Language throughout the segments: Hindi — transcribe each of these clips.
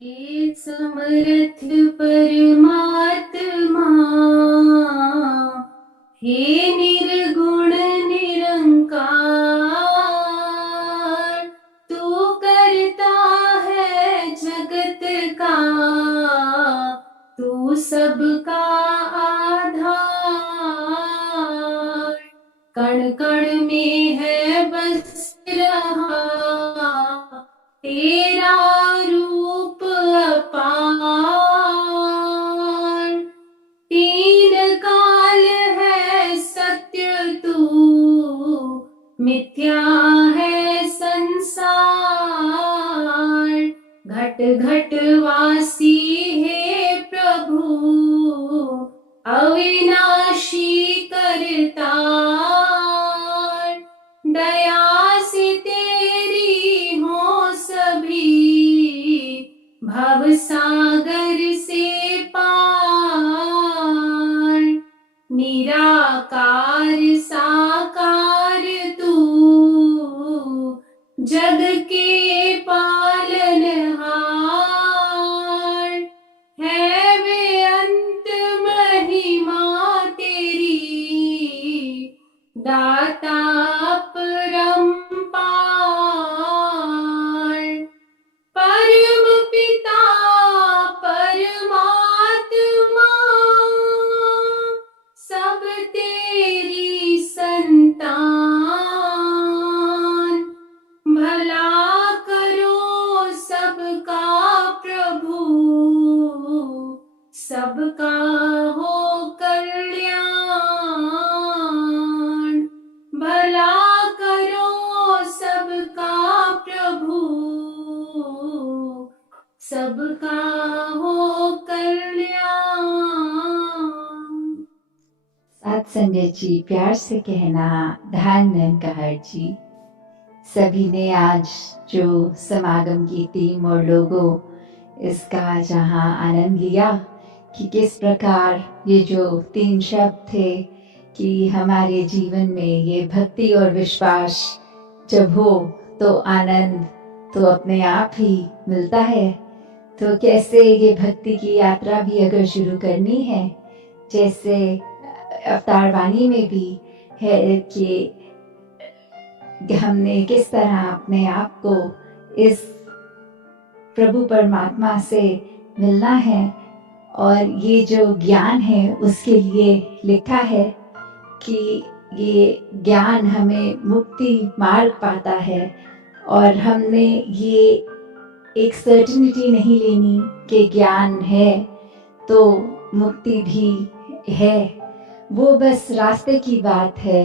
हे समर्थ परमात्मा, हे निर्गुण निरंकार, तू करता है जगत का, तू सबका आधार। कण कण में है बस रहा तेरा रूप अपार। तीन काल है सत्य तू, मिथ्या है संसार। घट घट वासी हे प्रभु, अविनाशी करतार। दया से तेरी हो सभी, भव सागर से पार। निराकार साकार तू, जग के पालनहार। है बेअंत महिमा तेरी, दाता अपरंपार। परम पिता परमात्मा, सब तेरी संतान। भला करो सबका प्रभु, सबका हो कल्याण। भला करो सबका प्रभु, सबका हो कल्याण। साथ संगत जी, प्यार से कहना धन कहर जी। सभी ने आज जो समागम की टीम और लोगों इसका जहां आनंद लिया कि किस प्रकार ये जो 3 शब्द थे कि हमारे जीवन में ये भक्ति और विश्वास जब हो तो आनंद तो अपने आप ही मिलता है। तो कैसे ये भक्ति की यात्रा भी अगर शुरू करनी है, जैसे अवतार वाणी में भी है कि हमने किस तरह अपने आप को इस प्रभु परमात्मा से मिलना है, और ये जो ज्ञान है उसके लिए लिखा है कि ये ज्ञान हमें मुक्ति मार्ग पाता है। और हमने ये एक सर्टिनिटी नहीं लेनी कि ज्ञान है तो मुक्ति भी है, वो बस रास्ते की बात है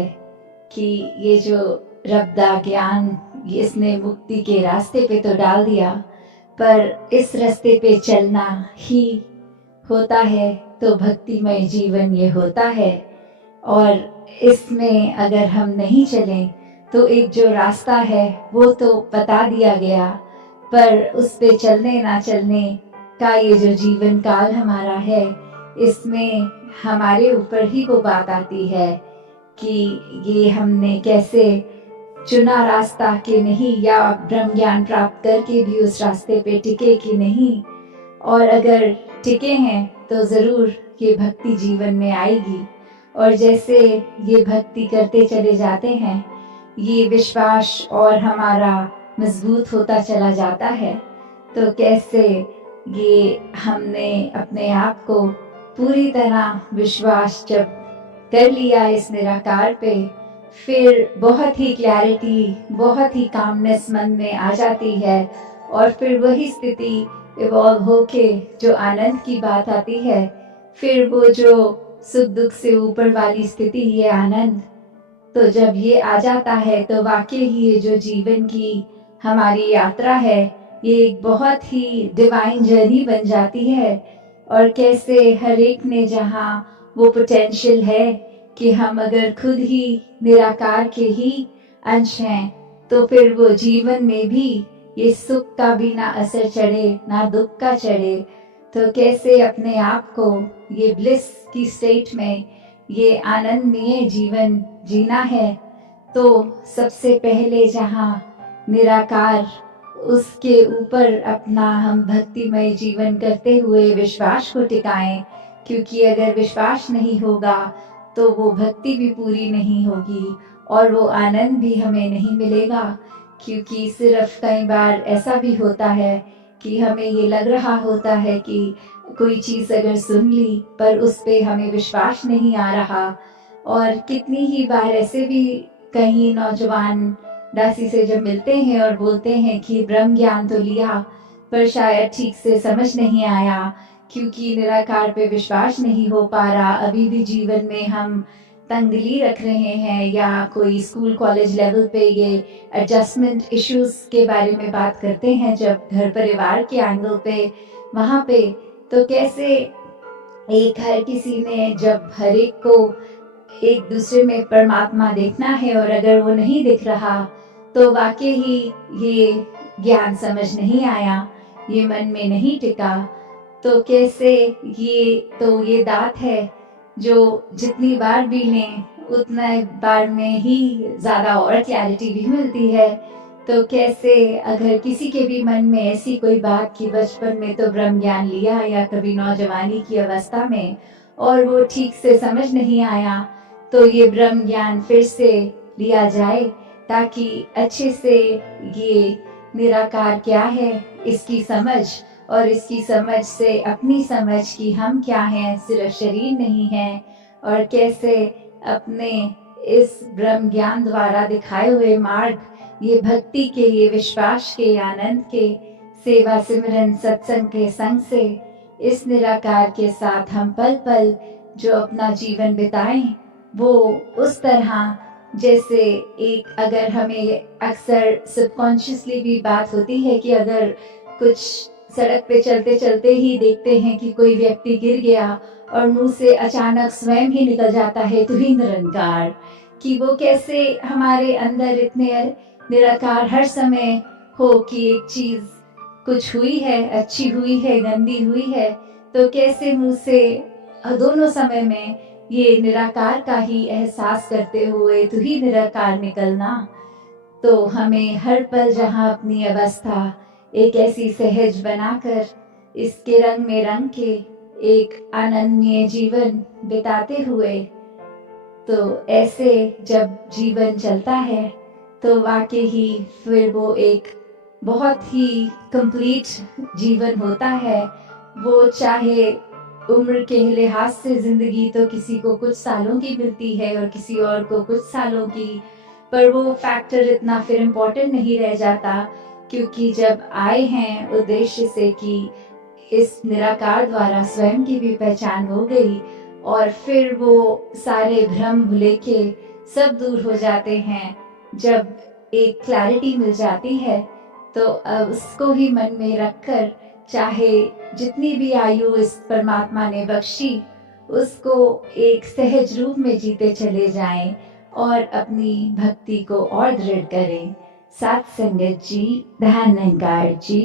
कि ये जो रब्दा ज्ञान इसने मुक्ति के रास्ते पे तो डाल दिया, पर इस रास्ते पे चलना ही होता है। तो भक्तिमय जीवन ये होता है, और इसमें अगर हम नहीं चलें तो एक जो रास्ता है वो तो बता दिया गया, पर उस पे चलने ना चलने का ये जो जीवन काल हमारा है, इसमें हमारे ऊपर ही वो बात आती है कि ये हमने कैसे चुना रास्ता कि नहीं, या ब्रह्म ज्ञान प्राप्त करके भी उस रास्ते पे टिके कि नहीं। और अगर टिके हैं तो ज़रूर ये भक्ति जीवन में आएगी। और जैसे ये भक्ति करते चले जाते हैं, ये विश्वास और हमारा मजबूत होता चला जाता है। तो कैसे ये हमने अपने आप को पूरी तरह विश्वास जब कर लिया इस निराकार पे, फिर बहुत ही क्लैरिटी, बहुत ही कामनेस मन में आ जाती है, और फिर वही स्थिति इवॉल्व होके जो आनंद की बात आती है, फिर वो जो सुख दुख से ऊपर वाली स्थिति, ये आनंद तो जब ये आ जाता है तो वाकई ही ये जो जीवन की हमारी यात्रा है, ये एक बहुत ही डिवाइन जर्नी बन जाती है। और कैसे हर एक ने जहाँ वो पोटेंशियल है कि हम अगर खुद ही निराकार के ही अंश हैं, तो फिर वो जीवन में भी ये सुख का भी ना असर चढ़े ना दुख का चढ़े। तो कैसे अपने आप को ये ब्लिस की स्टेट में ये आनंदमय जीवन जीना है। तो सबसे पहले जहाँ निराकार उसके ऊपर अपना हम भक्तिमय जीवन करते हुए विश्वास को टिकाएं, क्योंकि अगर विश्वास नहीं होगा तो वो भक्ति भी पूरी नहीं होगी और वो आनंद भी हमें नहीं मिलेगा। क्योंकि सिर्फ कई बार ऐसा भी होता है कि हमें ये लग रहा होता है कि कोई चीज़ अगर सुन ली पर उस पे हमें विश्वास नहीं आ रहा। और कितनी ही बार ऐसे भी कहीं नौजवान दासी से जब मिलते हैं और बोलते हैं कि ब्रह्म ज्ञान तो लिया पर शायद ठीक से समझ नहीं आया, क्योंकि निराकार पे विश्वास नहीं हो पा रहा। अभी भी जीवन में हम तंगली रख रहे हैं या कोई स्कूल कॉलेज लेवल पे ये एडजस्टमेंट इश्यूज के बारे में बात करते हैं जब घर परिवार के एंगल पे, वहाँ पे तो कैसे एक हर किसी ने जब हर एक को एक दूसरे में परमात्मा देखना है और अगर वो नहीं दिख रहा तो वाकई ही ये ज्ञान समझ नहीं आया, ये मन में नहीं टिका। तो कैसे ये दात है जो जितनी बार भी लें उतना बार में ही ज़्यादा और क्लैरिटी भी मिलती है। तो कैसे अगर किसी के भी मन में ऐसी कोई बात कि बचपन में तो ब्रह्म ज्ञान लिया या कभी नौजवानी की अवस्था में और वो ठीक से समझ नहीं आया, तो ये ब्रह्म ज्ञान फिर से लिया जाए ताकि अच्छे से ये निराकार क्या है इसकी समझ, और इसकी समझ से अपनी समझ कि हम क्या हैं, सिर्फ शरीर नहीं है, और कैसे अपने इस ब्रह्म ज्ञान द्वारा दिखाए हुए मार्ग, ये भक्ति के, ये विश्वास के, आनंद के, सेवा सिमरन सत्संग के संग से इस निराकार के साथ हम पल पल जो अपना जीवन बिताएं, वो उस तरह जैसे एक, अगर हमें अक्सर सबकॉन्शियसली भी बात होती है कि अगर कुछ सड़क पे चलते चलते ही देखते हैं कि कोई व्यक्ति गिर गया और मुंह से अचानक स्वयं ही निकल जाता है तो ही निरंकार, कि वो कैसे हमारे अंदर इतने निराकार हर समय हो कि एक चीज कुछ हुई है, अच्छी हुई है, गंदी हुई है, तो कैसे मुंह से दोनों समय में ये निराकार का ही एहसास करते हुए तो ही निराकार निकलना। तो हमें हर पल जहाँ अपनी अवस्था एक ऐसी सहज बनाकर इसके रंग में रंग के एक आनंदमय जीवन बिताते हुए, तो ऐसे जब जीवन चलता है तो वाकई ही फिर वो एक बहुत ही कंप्लीट जीवन होता है। वो चाहे उम्र के लिहाज से जिंदगी तो किसी को कुछ सालों की मिलती है और किसी और को कुछ सालों की, पर वो फैक्टर इतना फिर इम्पोर्टेंट नहीं रह जाता, क्योंकि जब आए हैं उद्देश्य से कि इस निराकार द्वारा स्वयं की भी पहचान हो गई और फिर वो सारे भ्रम भुलेखे सब दूर हो जाते हैं। जब एक क्लैरिटी मिल जाती है तो अब उसको ही मन में रखकर चाहे जितनी भी आयु इस परमात्मा ने बख्शी उसको एक सहज रूप में जीते चले जाएं और अपनी भक्ति को और दृढ़ करें। साथ संगत जी, ध्यान निरंकार जी।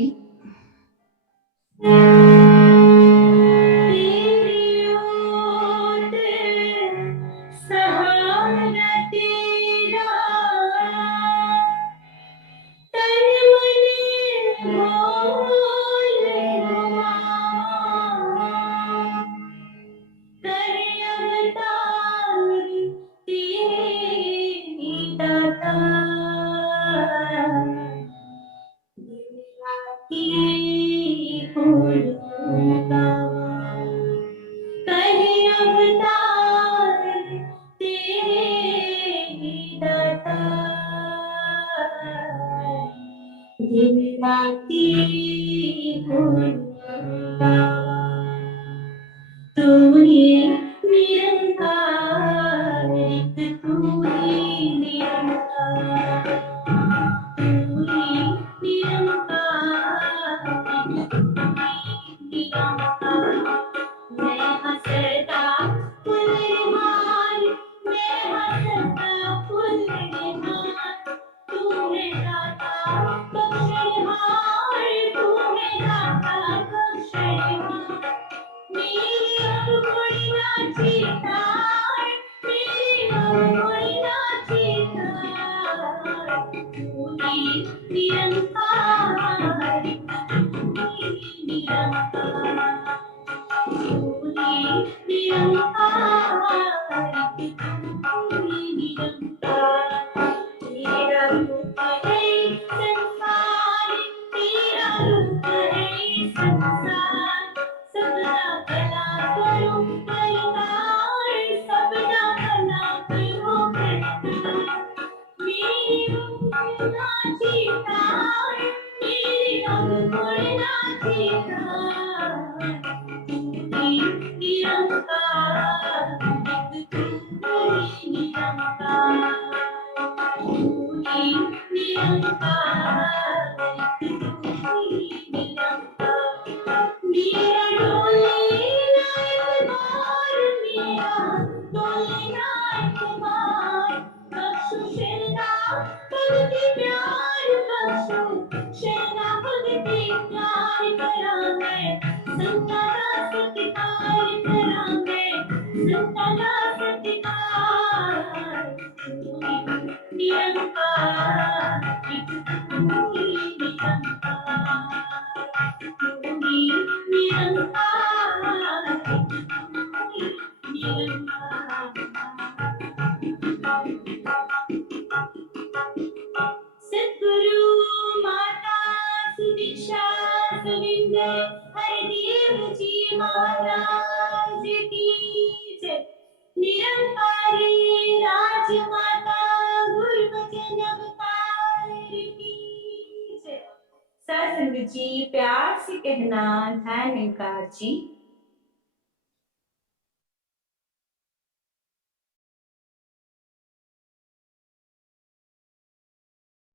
तेरा रूप है संसार, तेरा रूप है संसार, सबना भला करो करतार, सबना भला करो करतार। मेरे अंग नाची तार, मेरे अंग नाची तार, तू ही निरंकार, एक तू ही निरंकार, तू ही निरंकार, एक तू ही निरंकार। मेरा डोले ना एतबार, मेरा डोले ना एतबार, बख्शो शरणा भगति प्यार, बख्शो शरणा भगति प्यार करा मैं, संता का सत्कार करा मैं, संता का सत्कार। तू ही निरंकार, एक तू ही निरंकार, तू ही निरंकार, एक तू ही निरंकार। सद्गुरु माता सुदीक्षा सविंदर हरिदेव जी महाराज की जय। निरंकारी राजमाता गुरुवचन अवतार की जय। सत्संग जी प्यार से कहना धन्यकार जी।